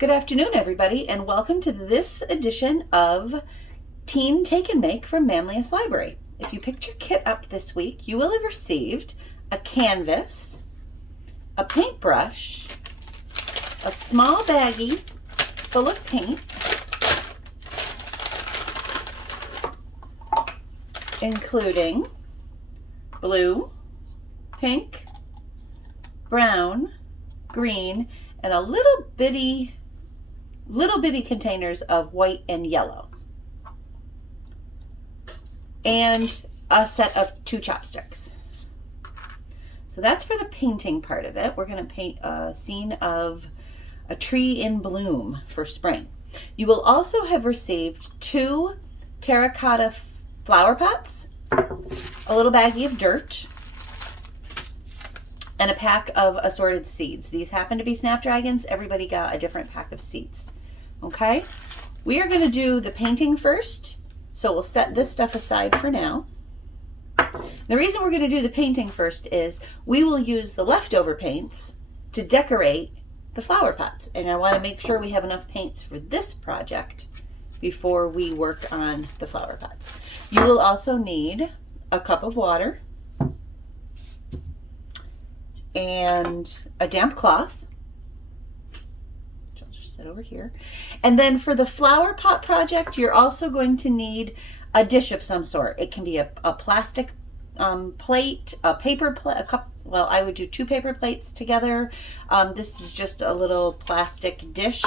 Good afternoon, everybody, and welcome to this edition of Teen Take and Make from Manlius Library. If you picked your kit up this week, you will have received a canvas, a paintbrush, a small baggie full of paint, including blue, pink, brown, green, and a little bitty containers of white and yellow, and a set of 2 chopsticks. So that's for the painting part of it. We're going to paint a scene of a tree in bloom for spring. You will also have received 2 terracotta flower pots, a little baggie of dirt, and a pack of assorted seeds. These happen to be snapdragons. Everybody got a different pack of seeds. Okay, we are going to do the painting first, so we'll set this stuff aside for now. The reason we're going to do the painting first is we will use the leftover paints to decorate the flower pots, and I want to make sure we have enough paints for this project before we work on the flower pots. You will also need a cup of water and a damp cloth, which I'll just set over here. And then for the flower pot project, you're also going to need a dish of some sort. It can be a plastic plate, a paper plate, a cup. Well, I would do 2 paper plates together. This is just a little plastic dish.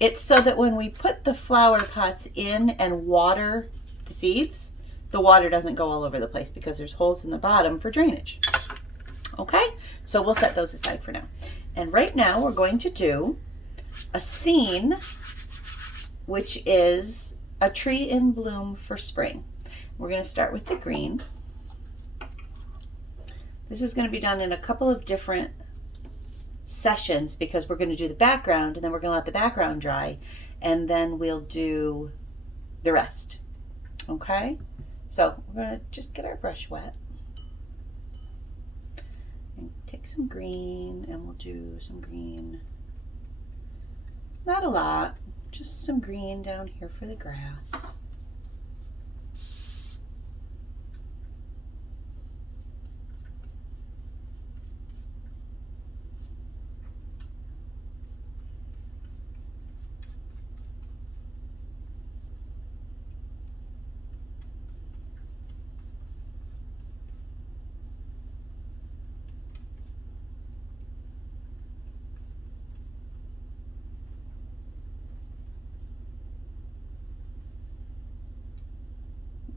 It's so that when we put the flower pots in and water the seeds, the water doesn't go all over the place because there's holes in the bottom for drainage. Okay, so we'll set those aside for now. And right now we're going to do a scene, which is a tree in bloom for spring. We're going to start with the green. This is going to be done in a couple of different sessions because we're going to do the background and then we're going to let the background dry and then we'll do the rest. Okay, so we're going to just get our brush wet. Take some green and we'll do some green. Not a lot, just some green down here for the grass.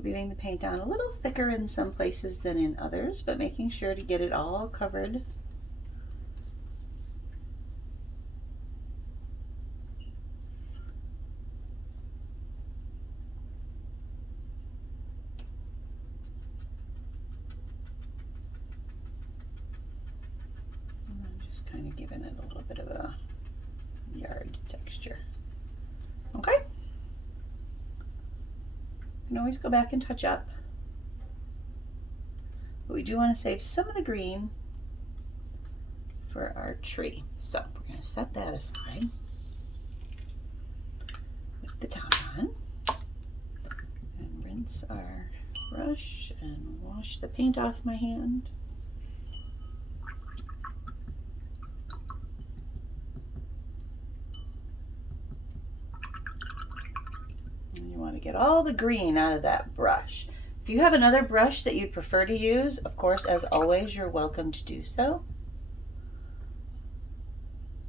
Leaving the paint on a little thicker in some places than in others, but making sure to get it all covered. And I'm just kind of giving it a little bit of a yard texture. Okay. You can always go back and touch up, but we do want to save some of the green for our tree. So we're going to set that aside with the top on and rinse our brush and wash the paint off my hand. You want to get all the green out of that brush. If you have another brush that you'd prefer to use, of course, as always, you're welcome to do so.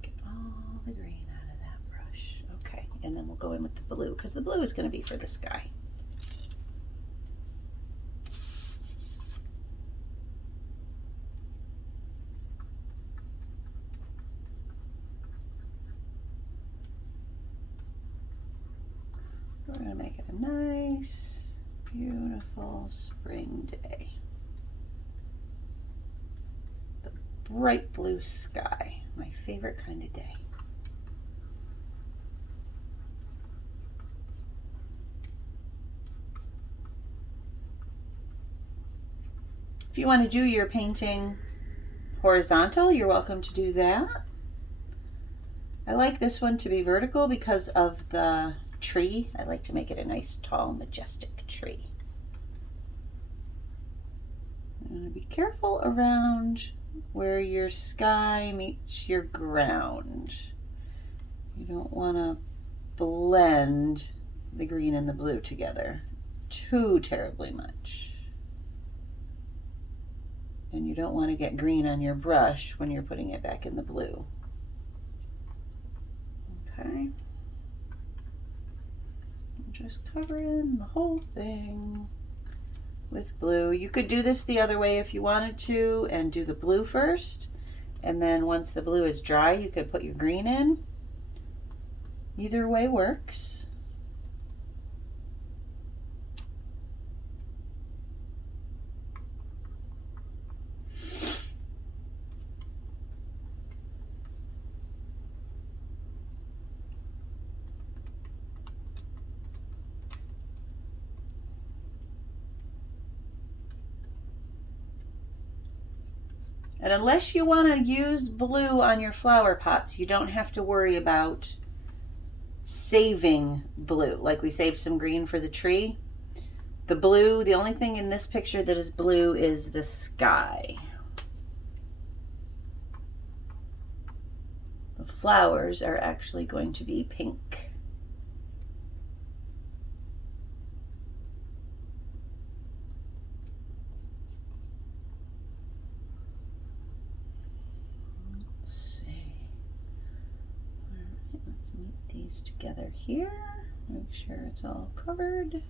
Get all the green out of that brush. Okay, and then we'll go in with the blue because the blue is going to be for the sky. We're going to make it a nice, beautiful spring day. The bright blue sky, my favorite kind of day. If you want to do your painting horizontal, you're welcome to do that. I like this one to be vertical because of the tree. I like to make it a nice, tall, majestic tree. Be careful around where your sky meets your ground. You don't want to blend the green and the blue together too terribly much. And you don't want to get green on your brush when you're putting it back in the blue. Okay. Just covering the whole thing with blue. You could do this the other way if you wanted to and do the blue first, and then once the blue is dry you could put your green in. Either way works. And unless you want to use blue on your flower pots, you don't have to worry about saving blue. Like we saved some green for the tree. The blue, the only thing in this picture that is blue is the sky. The flowers are actually going to be pink. Together here, make sure it's all covered.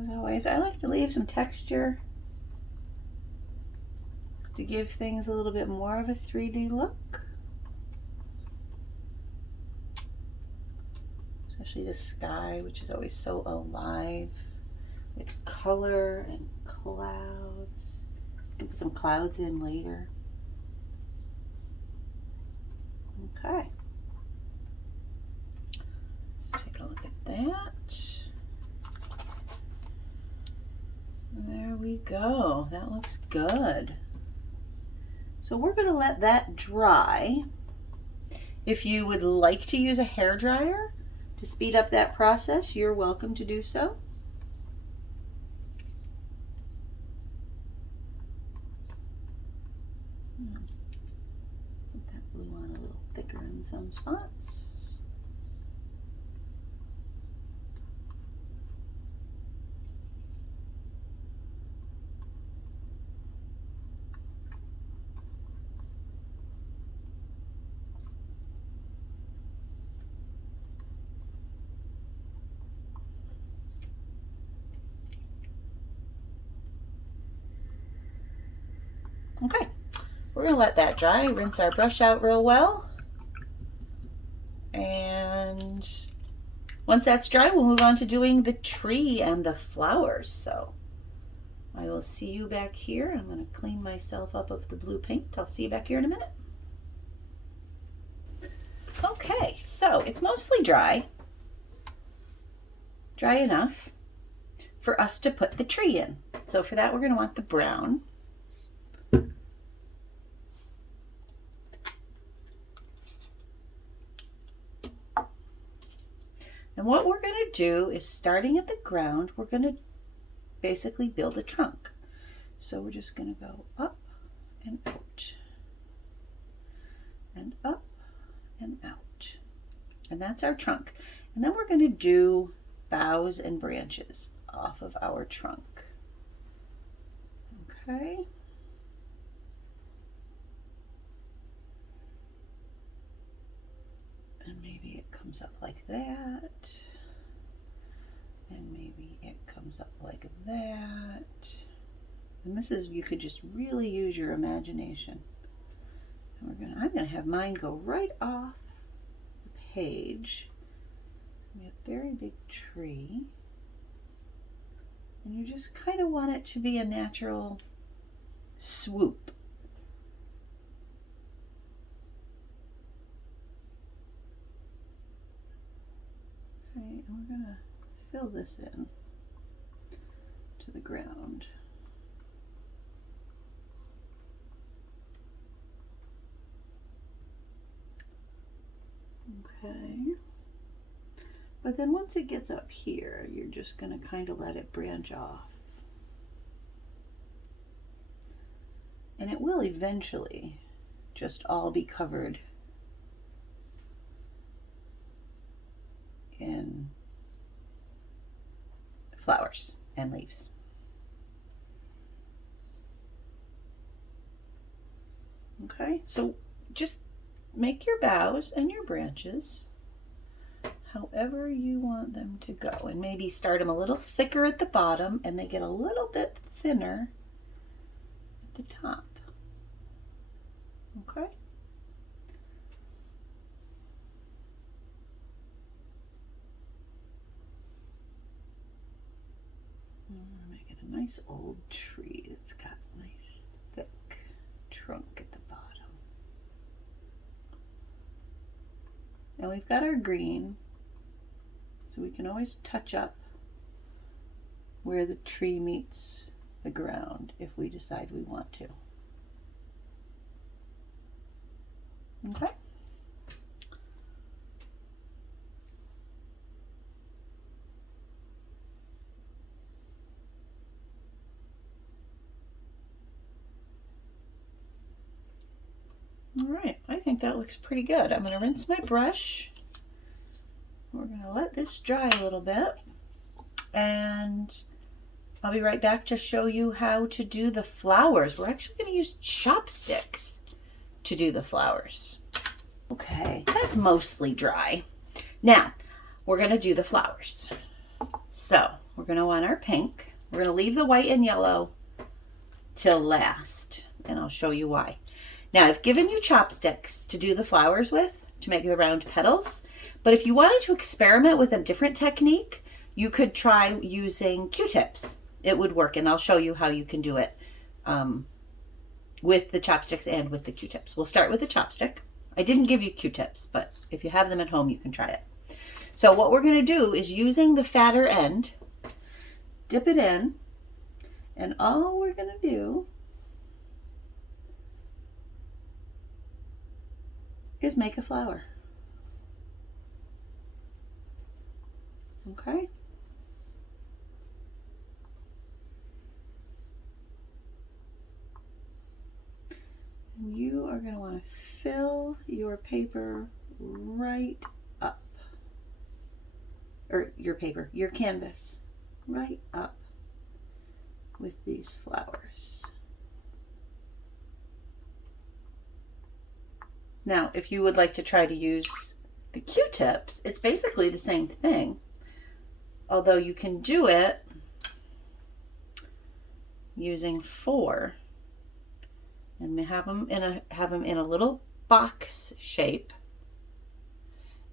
As always, I like to leave some texture to give things a little bit more of a 3D look. Especially the sky, which is always so alive with color and clouds. You can put some clouds in later. Okay. Let's take a look at that. There we go. That looks good. So we're going to let that dry. If you would like to use a hair dryer to speed up that process, you're welcome to do so. Put that blue on a little thicker in some spots. Okay, we're going to let that dry, rinse our brush out real well, and once that's dry we'll move on to doing the tree and the flowers. So I will see you back here. I'm going to clean myself up of the blue paint. I'll see you back here in a minute. Okay, so it's mostly dry enough for us to put the tree in. So for that we're going to want the brown. And what we're going to do is, starting at the ground, we're going to basically build a trunk. So we're just going to go up and out, and up and out. And that's our trunk. And then we're going to do boughs and branches off of our trunk. Okay. And maybe it comes up like that, and maybe it comes up like that. And this is, you could just really use your imagination. And I'm gonna have mine go right off the page. We have a very big tree. And you just kind of want it to be a natural swoop. Okay, and we're going to fill this in to the ground. Okay. But then once it gets up here, you're just going to kind of let it branch off. And it will eventually just all be covered in flowers and leaves. Okay, so just make your boughs and your branches however you want them to go, and maybe start them a little thicker at the bottom and they get a little bit thinner at the top. Okay. I'm gonna make it a nice old tree that's got a nice thick trunk at the bottom. And we've got our green, so we can always touch up where the tree meets the ground if we decide we want to. Okay. All right, I think that looks pretty good. I'm going to rinse my brush. We're going to let this dry a little bit, and I'll be right back to show you how to do the flowers. We're actually going to use chopsticks to do the flowers. Okay, that's mostly dry. Now, we're going to do the flowers. So, we're going to want our pink. We're going to leave the white and yellow till last, and I'll show you why. Now, I've given you chopsticks to do the flowers with, to make the round petals. But if you wanted to experiment with a different technique, you could try using Q-tips. It would work, and I'll show you how you can do it with the chopsticks and with the Q-tips. We'll start with the chopstick. I didn't give you Q-tips, but if you have them at home, you can try it. So what we're going to do is, using the fatter end, dip it in, and all we're going to do is make a flower. Okay? And you are going to want to fill your paper right up, or your canvas right up with these flowers. Now, if you would like to try to use the Q-tips, it's basically the same thing, although you can do it using 4 and have them in a little box shape.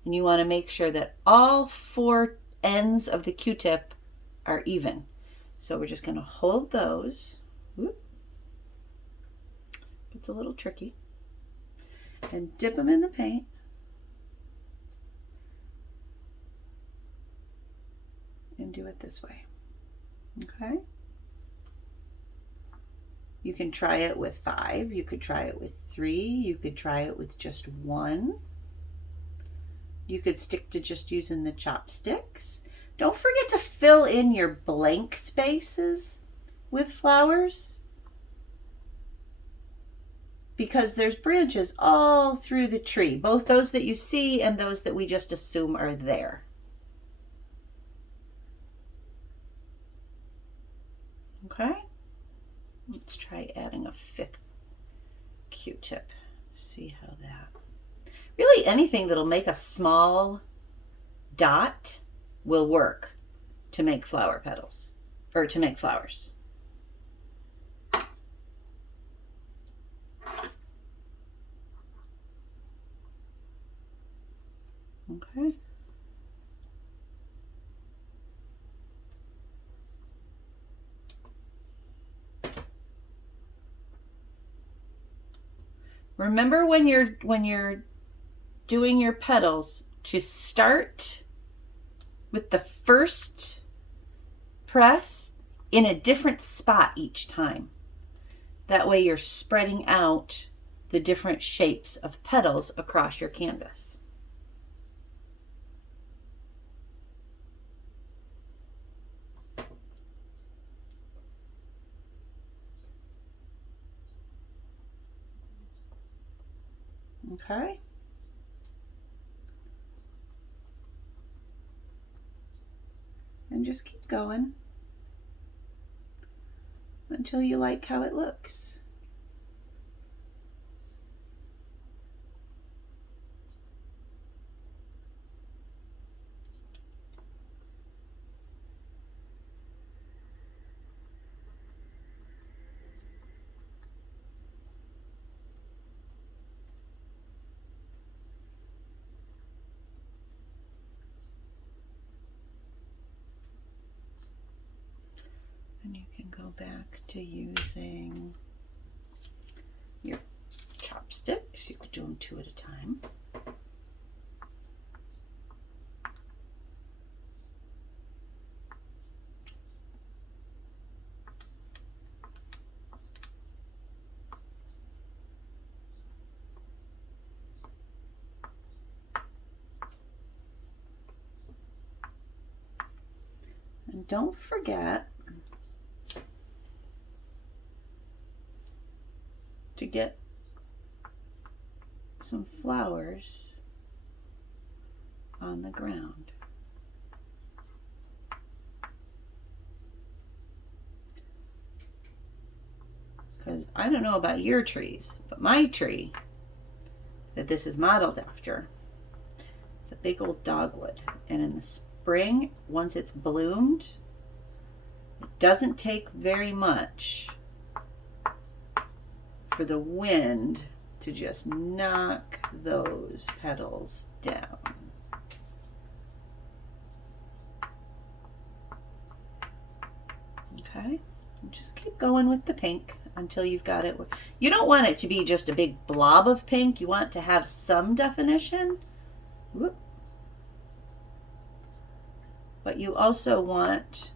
And you want to make sure that all 4 ends of the Q-tip are even. So we're just going to hold those. Whoop. It's a little tricky. And dip them in the paint. And do it this way. Okay? You can try it with 5. You could try it with 3. You could try it with just 1. You could stick to just using the chopsticks. Don't forget to fill in your blank spaces with flowers, because there's branches all through the tree, both those that you see and those that we just assume are there. Okay, let's try adding a 5th Q-tip. See how that, really anything that'll make a small dot will work to make flower petals, or to make flowers. Okay. Remember when you're doing your petals to start with the first press in a different spot each time. That way you're spreading out the different shapes of petals across your canvas. Okay. And just keep going until you like how it looks. And you can go back to using your chopsticks. You could do them 2 at a time. And don't forget to get some flowers on the ground. Because I don't know about your trees, but my tree that this is modeled after, it's a big old dogwood. And in the spring, once it's bloomed, it doesn't take very much for the wind to just knock those petals down. Okay, and just keep going with the pink until you've got it. You don't want it to be just a big blob of pink. You want it to have some definition. Whoop. But you also want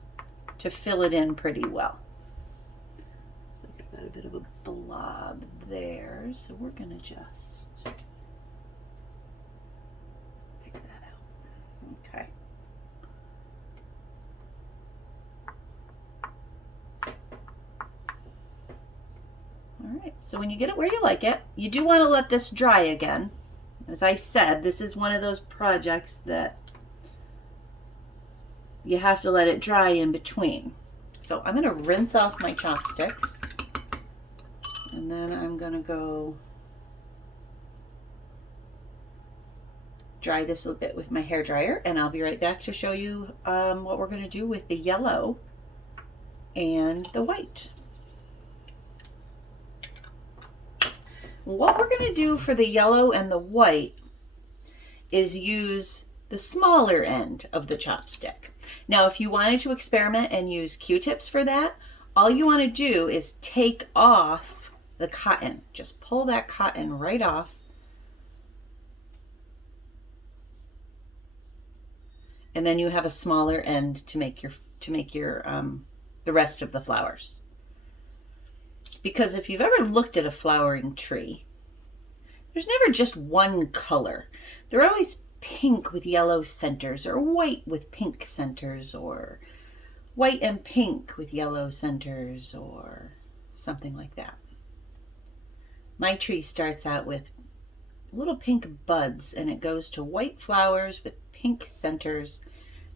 to fill it in pretty well. So I've got a bit of a blob there, so we're gonna just pick that out. Okay. All right, so when you get it where you like it, you do want to let this dry again. As I said, this is one of those projects that you have to let it dry in between. So I'm going to rinse off my chopsticks, and then I'm going to go dry this a bit with my hair dryer, and I'll be right back to show you what we're going to do with the yellow and the white. What we're going to do for the yellow and the white is use the smaller end of the chopstick. Now, if you wanted to experiment and use Q-tips for that, all you want to do is take off the cotton. Just pull that cotton right off. And then you have a smaller end to make your the rest of the flowers. Because if you've ever looked at a flowering tree, there's never just one color. They're always pink with yellow centers, or white with pink centers, or white and pink with yellow centers, or something like that. My tree starts out with little pink buds, and it goes to white flowers with pink centers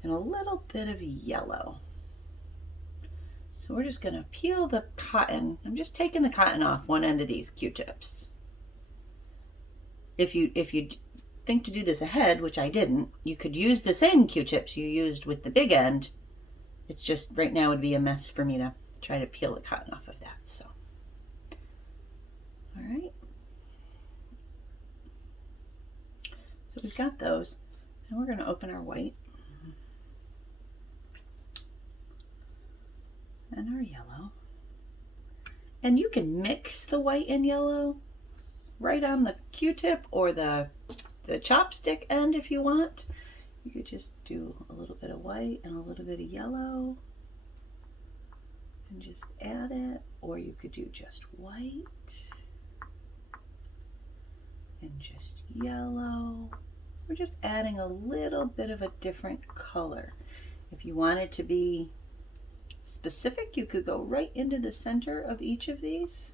and a little bit of yellow. So we're just going to peel the cotton. I'm just taking the cotton off one end of these Q-tips. If you think to do this ahead, which I didn't, you could use the same Q-tips you used with the big end. It's just right now would be a mess for me to try to peel the cotton off of that. So, all right. So we've got those, and we're going to open our white and our yellow. And you can mix the white and yellow right on the Q-tip or the chopstick end if you want. You could just do a little bit of white and a little bit of yellow and just add it, or you could do just white and just yellow, or just adding a little bit of a different color. If you wanted to be specific, you could go right into the center of each of these.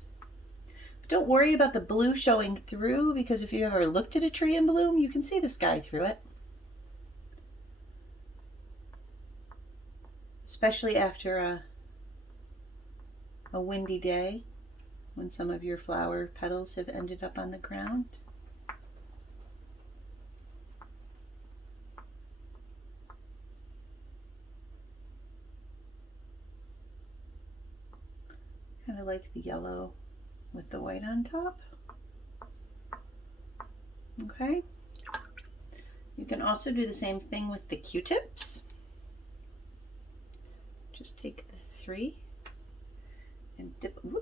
Don't worry about the blue showing through, because if you ever looked at a tree in bloom, you can see the sky through it. Especially after a windy day when some of your flower petals have ended up on the ground. Kind of like the yellow with the white on top. Okay. You can also do the same thing with the Q-tips. Just take the 3 and dip them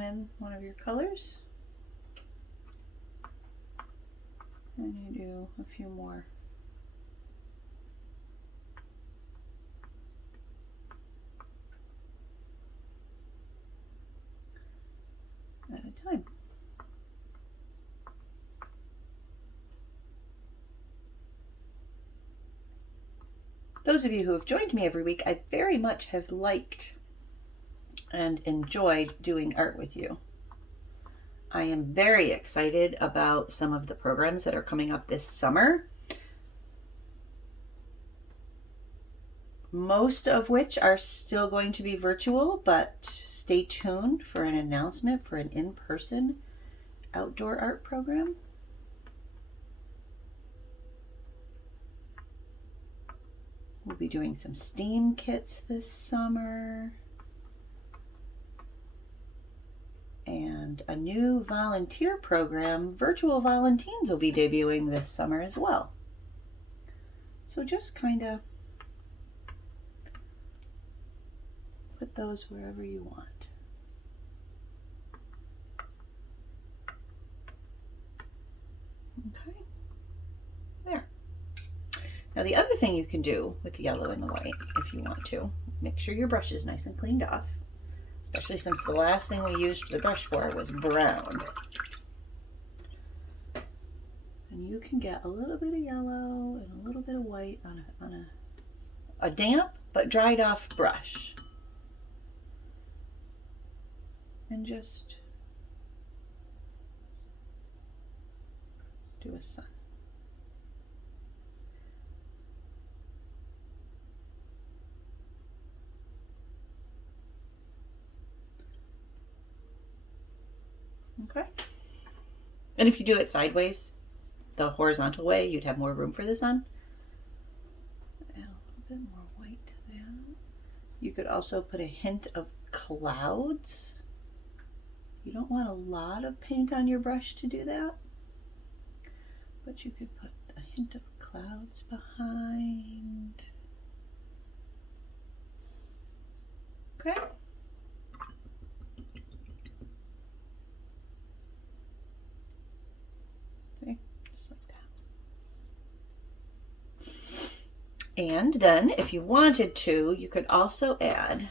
in one of your colors. And you do a few more. At a time. Those of you who have joined me every week, I very much have liked and enjoyed doing art with you. I am very excited about some of the programs that are coming up this summer, most of which are still going to be virtual, but stay tuned for an announcement for an in-person outdoor art program. We'll be doing some STEAM kits this summer. And a new volunteer program, Virtual Valentines, will be debuting this summer as well. So just kind of put those wherever you want. Okay, there. Now the other thing you can do with the yellow and the white, if you want to, make sure your brush is nice and cleaned off, especially since the last thing we used the brush for was brown. And you can get a little bit of yellow and a little bit of white on a damp but dried off brush. And just do a sun. Okay. And if you do it sideways, the horizontal way, you'd have more room for the sun. Add a little bit more white to that. You could also put a hint of clouds. You don't want a lot of paint on your brush to do that, but you could put a hint of clouds behind. Okay. See, just like that. And then if you wanted to, you could also add,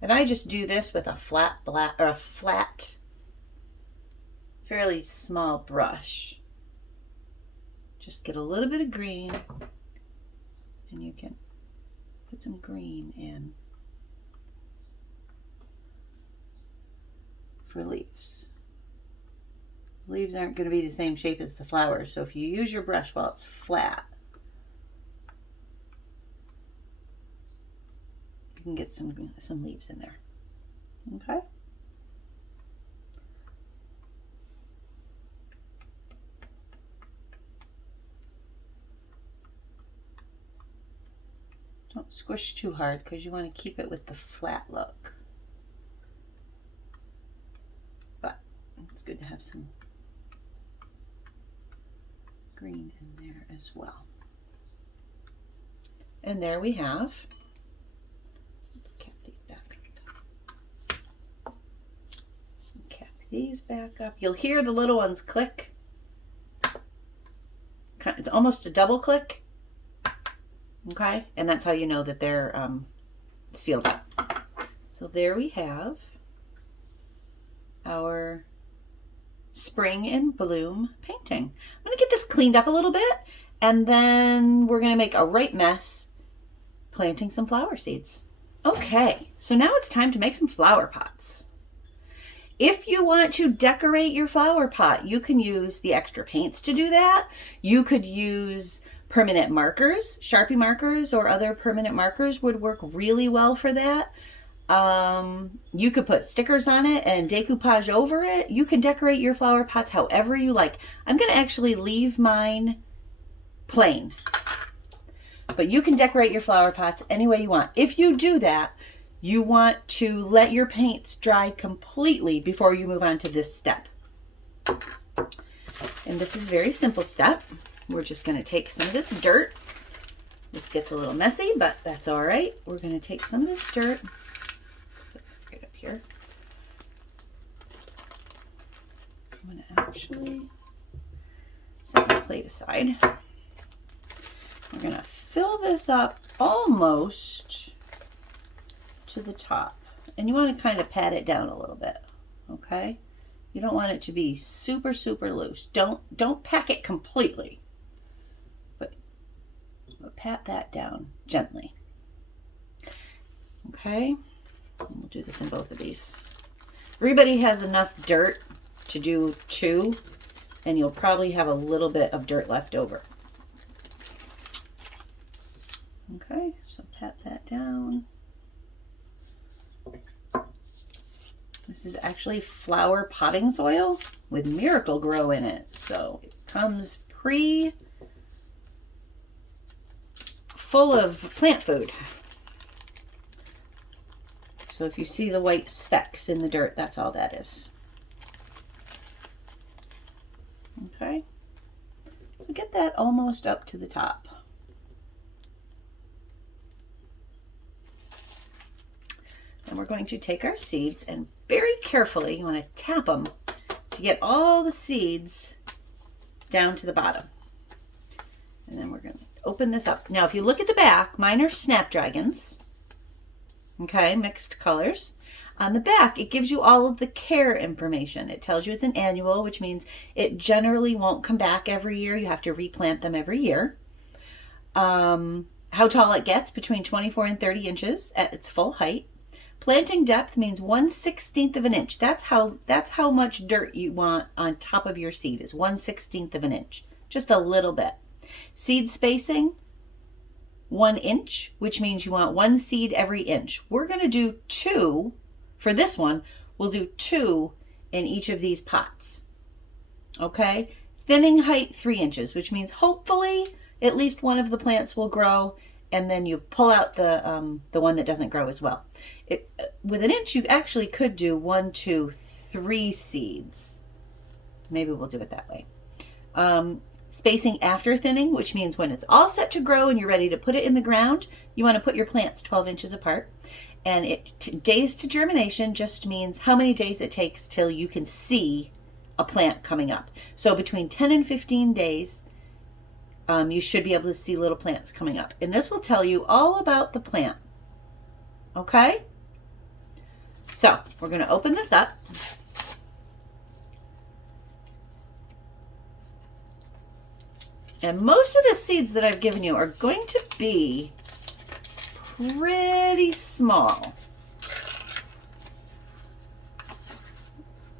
and I just do this with a flat black or a flat, fairly small brush. Just get a little bit of green, and you can put some green in for leaves. Leaves aren't going to be the same shape as the flowers, so if you use your brush while it's flat, you can get some leaves in there. Okay. Don't squish too hard because you want to keep it with the flat look. But it's good to have some green in there as well. And there we have, let's cap these back. these back up. You'll hear the little ones click. It's almost a double click. Okay, and that's how you know that they're sealed up. So there we have our spring in bloom painting. I'm going to get this cleaned up a little bit, and then we're going to make a right mess planting some flower seeds. Okay, so now it's time to make some flower pots. If you want to decorate your flower pot, you can use the extra paints to do that. You could use permanent markers, Sharpie markers, or other permanent markers would work really well for that. You could put stickers on it and decoupage over it. You can decorate your flower pots however you like. I'm going to actually leave mine plain, but you can decorate your flower pots any way you want. If you do that, you want to let your paints dry completely before you move on to this step. And this is a very simple step. We're just going to take some of this dirt. This gets a little messy, but that's all right. We're going to take some of this dirt. Let's put it right up here. I'm going to actually set my plate aside. We're going to fill this up almost to the top, and you want to kind of pat it down a little bit. Okay, you don't want it to be super loose. Don't pack it completely, but pat that down gently. Okay, and we'll do this in both of these. Everybody has enough dirt to do 2, and you'll probably have a little bit of dirt left over. Okay, so pat that down. This is actually flower potting soil with Miracle Grow in it. So it comes full of plant food. So if you see the white specks in the dirt, that's all that is. Okay. So get that almost up to the top. And we're going to take our seeds and very carefully, you want to tap them to get all the seeds down to the bottom. And then we're going to open this up. Now, if you look at the back, mine are snapdragons. Okay, mixed colors. On the back, it gives you all of the care information. It tells you it's an annual, which means it generally won't come back every year. You have to replant them every year. How tall it gets, between 24 and 30 inches at its full height. Planting depth means 1/16 of an inch. That's how much dirt you want on top of your seed, is 1/16 of an inch. Just a little bit. Seed spacing, 1 inch, which means you want 1 seed every inch. We're going to do 2 for this one. We'll do 2 in each of these pots. Okay? Thinning height, 3 inches, which means hopefully at least one of the plants will grow, and then you pull out the one that doesn't grow as well. With an inch, you actually could do 1, 2, 3 seeds. Maybe we'll do it that way. Spacing after thinning, which means when it's all set to grow and you're ready to put it in the ground, you want to put your plants 12 inches apart. And days to germination just means how many days it takes till you can see a plant coming up. So between 10 and 15 days, you should be able to see little plants coming up. And this will tell you all about the plant. Okay? So we're going to open this up. And most of the seeds that I've given you are going to be pretty small.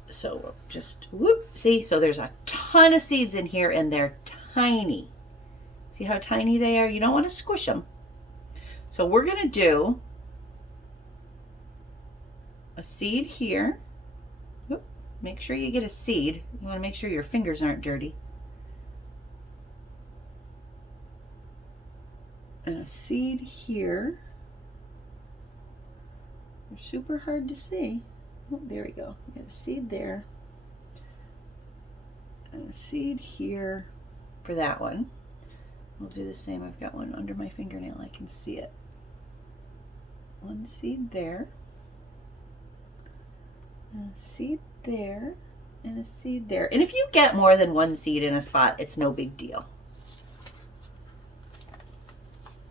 So we'll just, see, so there's a ton of seeds in here and they're tiny. See how tiny they are? You don't want to squish them. So we're going to do a seed here. Make sure you get a seed. You want to make sure your fingers aren't dirty. And a seed here. They're super hard to see. Oh, there we go. We got a seed there. And a seed here for that one. We'll do the same. I've got one under my fingernail. I can see it. One seed there. And a seed there and a seed there. And if you get more than one seed in a spot, it's no big deal.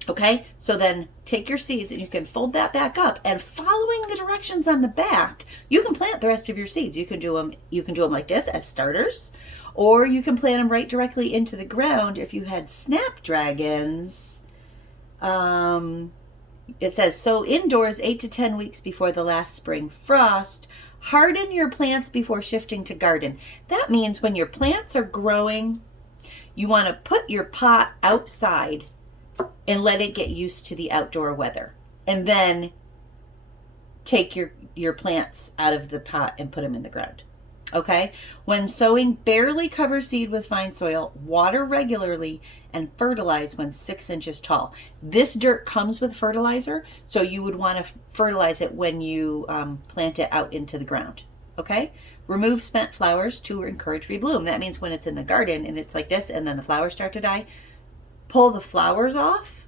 Okay, so then take your seeds and you can fold that back up, and following the directions on the back, you can plant the rest of your seeds. You can do them like this as starters, or you can plant them right directly into the ground. If you had snapdragons, it says, sow indoors 8 to 10 weeks before the last spring frost. Harden your plants before shifting to garden. That means when your plants are growing, you want to put your pot outside and let it get used to the outdoor weather. And then take your plants out of the pot and put them in the ground. Okay? When sowing, barely cover seed with fine soil, water regularly, and fertilize when 6 inches tall. This dirt comes with fertilizer, so you would want to fertilize it when you plant it out into the ground. Okay? Remove spent flowers to encourage rebloom. That means when it's in the garden and it's like this and then the flowers start to die, pull the flowers off.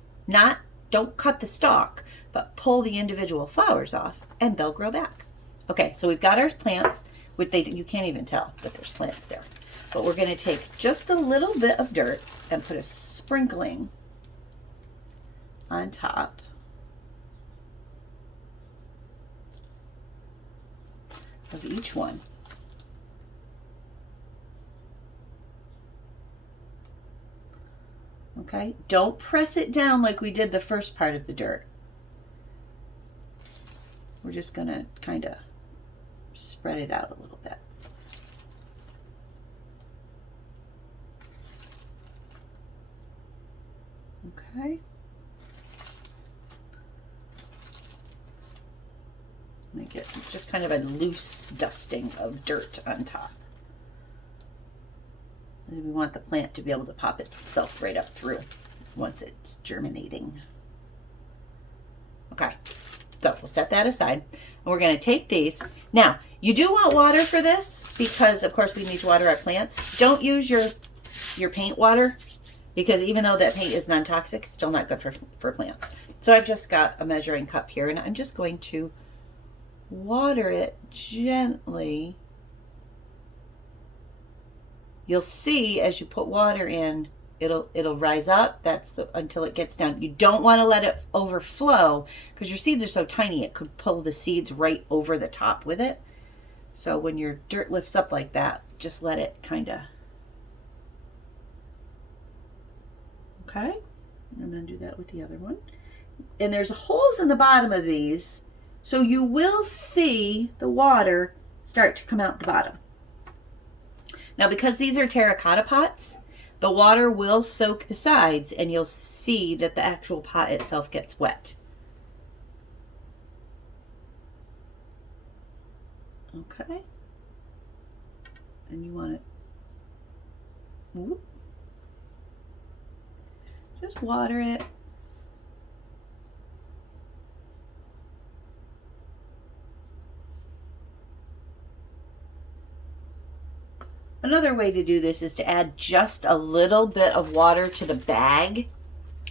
Don't cut the stalk, but pull the individual flowers off and they'll grow back. Okay, so we've got our plants. You can't even tell that there's plants there. But we're going to take just a little bit of dirt and put a sprinkling on top of each one. Okay, don't press it down like we did the first part of the dirt. We're just going to kind of spread it out a little bit. Okay. Make it just kind of a loose dusting of dirt on top. And we want the plant to be able to pop itself right up through once it's germinating. Okay, so we'll set that aside. And we're going to take these. Now, you do want water for this because, of course, we need to water our plants. Don't use your paint water because even though that paint is non-toxic, it's still not good for plants. So I've just got a measuring cup here, and I'm just going to water it gently. You'll see as you put water in, it'll rise up. Until it gets down. You don't want to let it overflow because your seeds are so tiny it could pull the seeds right over the top with it. So when your dirt lifts up like that, just let it kind of. Okay, and then do that with the other one. And there's holes in the bottom of these, so you will see the water start to come out the bottom. Now, because these are terracotta pots, the water will soak the sides and you'll see that the actual pot itself gets wet. Okay. And you want it, just water it. Another way to do this is to add just a little bit of water to the bag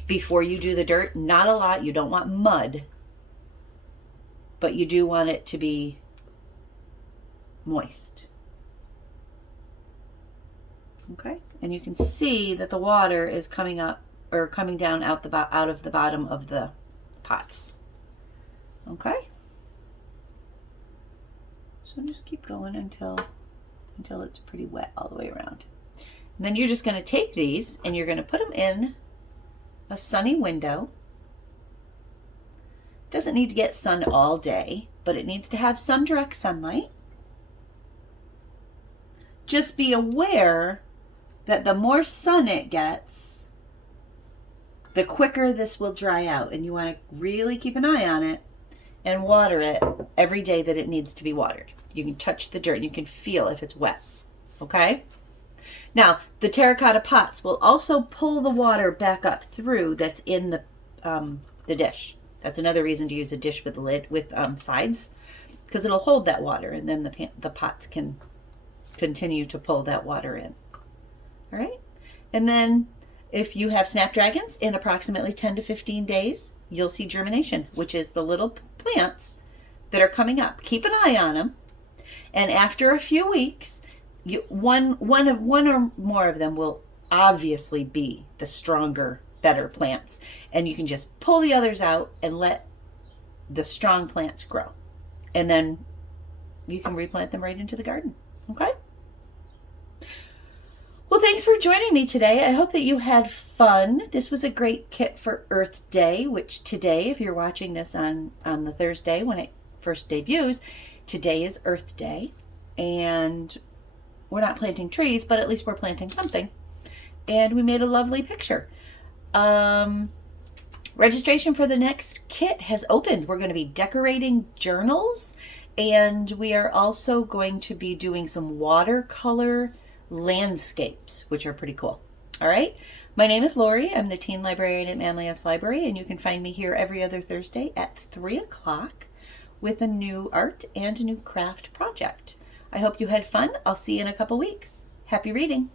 before you do the dirt. Not a lot. You don't want mud, but you do want it to be moist. Okay, and you can see that the water is coming up or coming down out of the bottom of the pots. Okay, so just keep going until it's pretty wet all the way around. And then you're just going to take these and you're going to put them in a sunny window. Doesn't need to get sun all day, but it needs to have some direct sunlight. Just be aware that the more sun it gets, the quicker this will dry out, and you want to really keep an eye on it and water it every day that it needs to be watered. You can touch the dirt and you can feel if it's wet. Okay? Now, the terracotta pots will also pull the water back up through that's in the dish. That's another reason to use a dish with a lid with sides, because it'll hold that water, and then the pots can continue to pull that water in. All right? And then if you have snapdragons, in approximately 10 to 15 days, you'll see germination, which is the little plants that are coming up. Keep an eye on them. And after a few weeks, one or more of them will obviously be the stronger, better plants. And you can just pull the others out and let the strong plants grow. And then you can replant them right into the garden. Okay? Well, thanks for joining me today. I hope that you had fun. This was a great kit for Earth Day, which today, if you're watching this on the Thursday when it first debuts, today is Earth Day. And we're not planting trees, but at least we're planting something. And we made a lovely picture. Registration for the next kit has opened. We're going to be decorating journals, and we are also going to be doing some watercolor landscapes, which are pretty cool. All right. My name is Lori. I'm the teen librarian at Manlius Library, and you can find me here every other Thursday at 3 o'clock with a new art and a new craft project. I hope you had fun. I'll see you in a couple weeks. Happy reading.